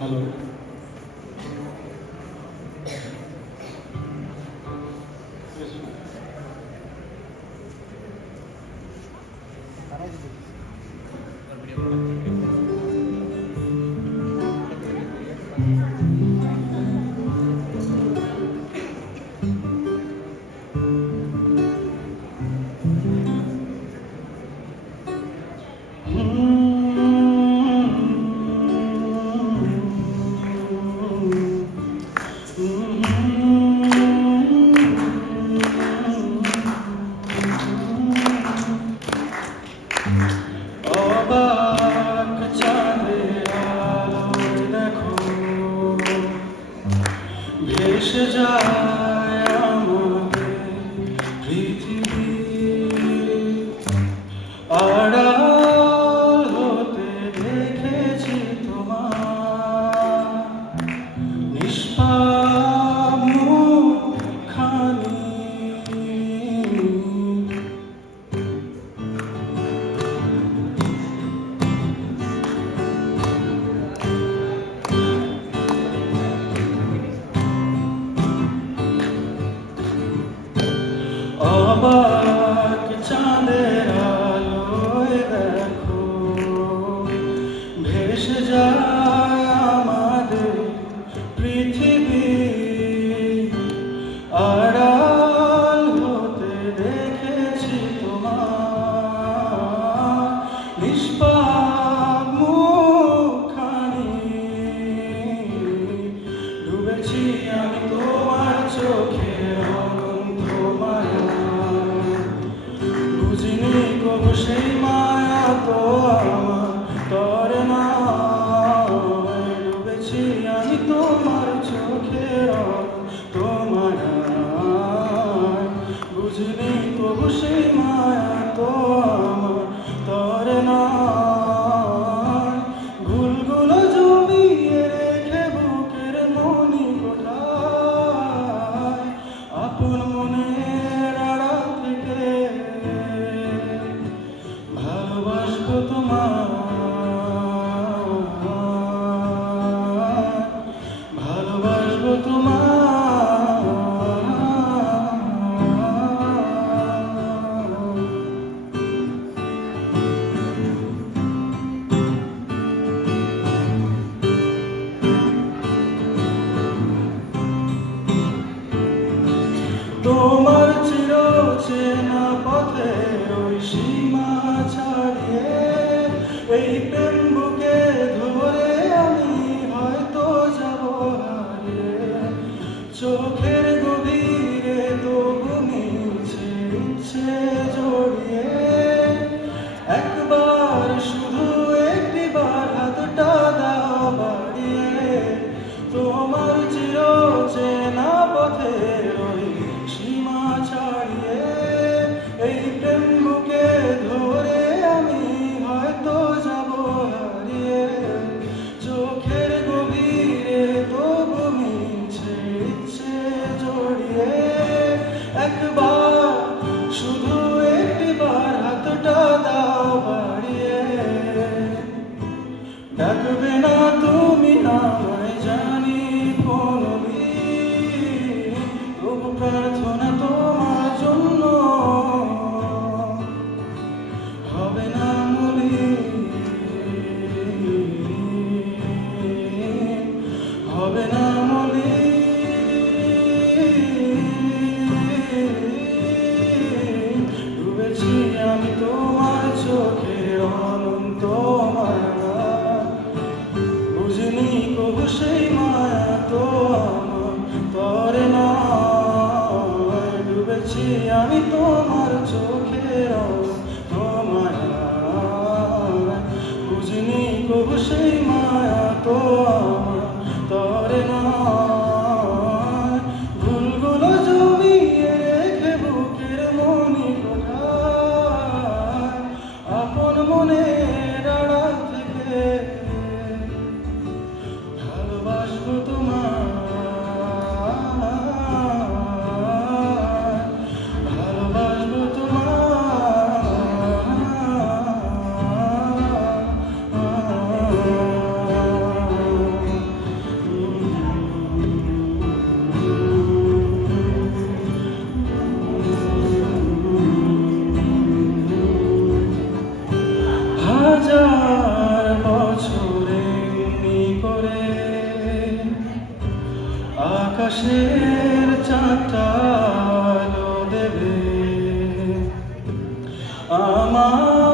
Hello. অবাক চাঁদের আলোয় দেখো ভেসে যায় আমাদের পৃথিবী, আড়াল হতে দেখেছি তোমার নিষ্পাপ মুখখানি। অবাক চাঁদের আলোয় দেখো ভেসে যায় আমাদের পৃথিবী, আড়াল হতে দেখেছি তোমার নিষ্পাপ মুখখানি। ডুবেছি আমি তোমার চোখে অনন্ত মায়ায়, বুঝিনি কবু সেই মায়া তো আমার তরে নয়। ডুবেছি আমি তোমার চোখের অনন্ত মায়ায়, বুঝিনি কবু সেই মায়া তো আমার তরে নয়। ভুলগুলো জমিয়ে রেখে বুকের মনি কোঠায়, আপন মনের আড়াল থেকে ভালোবাসবো তোমায়, ভালোবাসবো তোমায়। তোমার চির চেনা পথে ওই সীমা ছাড়িয়ে এই প্রেম বুকে ধরে আমি হয়তো যাব হারিয়ে। চোখের গভীরে তবু মিলছে ইচ্ছে জড়িয়ে, একবার শুধু একটিবার হাতটা দাও বাড়িয়ে। তোমার চির চেনা পথের ওই সীমা ছাড়িয়ে এই প্রেম বুকে ধরে আমি হয়তো যাব হারিয়ে। চোখের গভীরে তবু মিলছে ইচ্ছে জড়িয়ে, একবার শুধু একটিবার হাতটা দাও বাড়িয়ে। ডাকবে না তুমি আমায় জানি কোনদিন, তবু প্রার্থনা তোমার জন্য হবে না মলিন, হবে না মলিন। ডুবেছি আমি তোমার চোখের অনন্ত মায়ায়, বুঝিনি কবু সেই মায়া তো আমার তরে নয়। ডুবেছি আমি তোমার চোখের অনন্ত মায়ায়, বুঝিনি কবু সেই মায়া তো আমার তরে নয়। ভুলগুলো জমিয়ে রেখে বুকের মনি কোঠায়, আপন মনের আড়াল থেকে ভালোবাসবো তোমায়, ভালোবাসবো তোমায়। আকাশের চাঁদটা আলো দেবে আমার